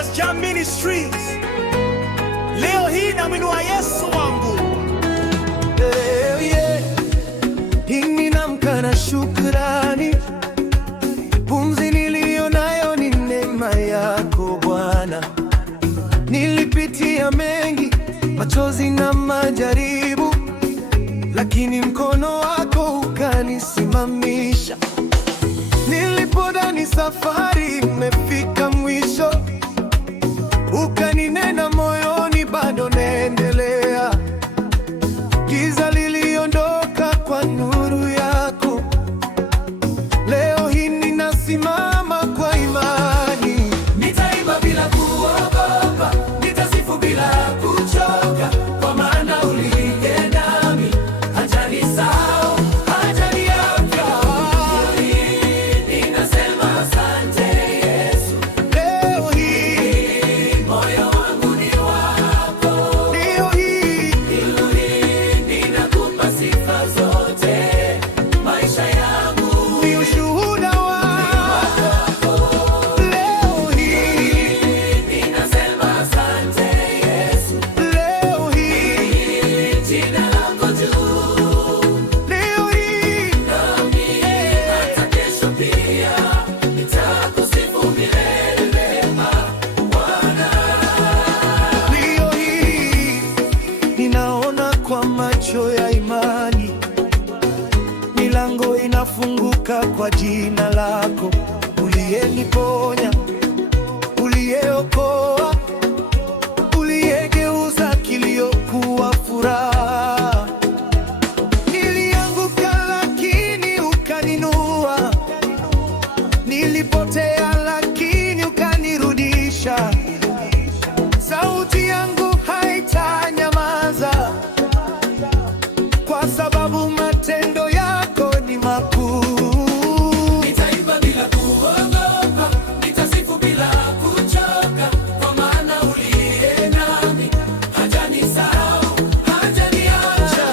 Brothers Jam Ministries. Leo hii namwinua Yesu wangu. Ninamka na shukrani, pumzi niliyo nayo ni neema yako Bwana. Nilipitia mengi, machozi na majaribu, lakini mkono wako ukanisimamisha. Nilipodhani safari imefika mwisho, ukaninena moyoni, bado naendelea. Giza liliondoka kwa nuru yako. Leo hii ninasimama kwa imani. Nitaimba bila kuogopa, nitasifu bila kuchoka, kwa maana uliye nami, hajanisahau, hajaniacha. Ninasema asante Yesu. Leo hii Moyo wangu ni wako. leo hii Ninakupa sifa zote. Maisha yangu ni ushuhuda wako. Leo hii ninasema asante Yesu. leo hii Jina lako juu. leo hii Hata kesho pia nitakusifu milele, Bwana. leo hii ninaona kwa macho ya imani, milango inafunguka kwa jina lako. Uliyeniponya, uliyeokoa, uliyegeuza kilio kuwa furaha. Nilianguka lakini ukaninua, nilipotea lakini ukanirudisha. Sauti yangu haitanyamaza, kwa sababu matendo yako ni makuu. Nitaimba bila kuogopa, nitasifu bila kuchoka, kwa maana uliye nami, hajanisahau, hajaniacha.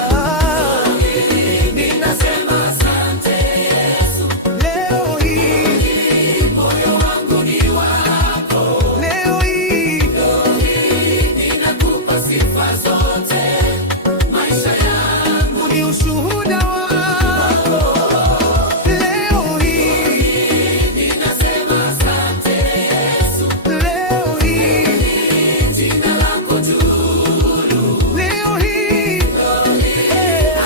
Ninasema asante Yesu. Leo hii, Moyo wangu ni wako. leo hii Ninakupa sifa zote. Maisha yangu ni ushuhuda wako. Leo hii, ninasema asante Yesu. leo hii, Jina lako juu. leo hii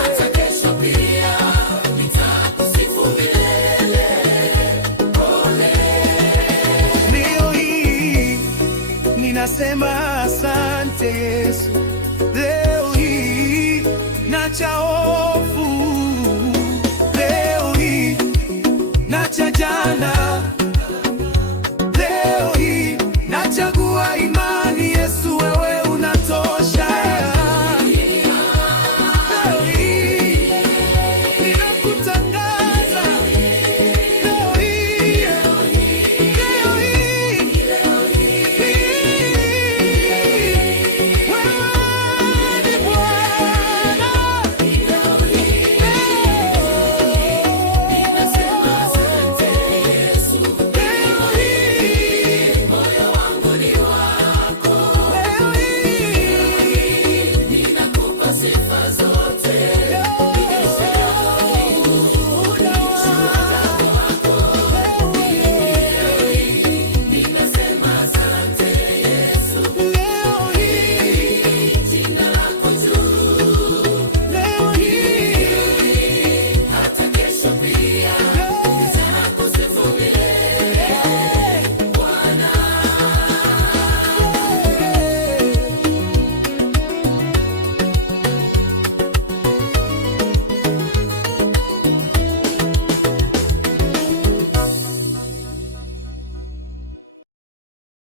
Hata kesho pia nitakusifu milele. leo hii ninasema asante Yesu. Leo hii nachao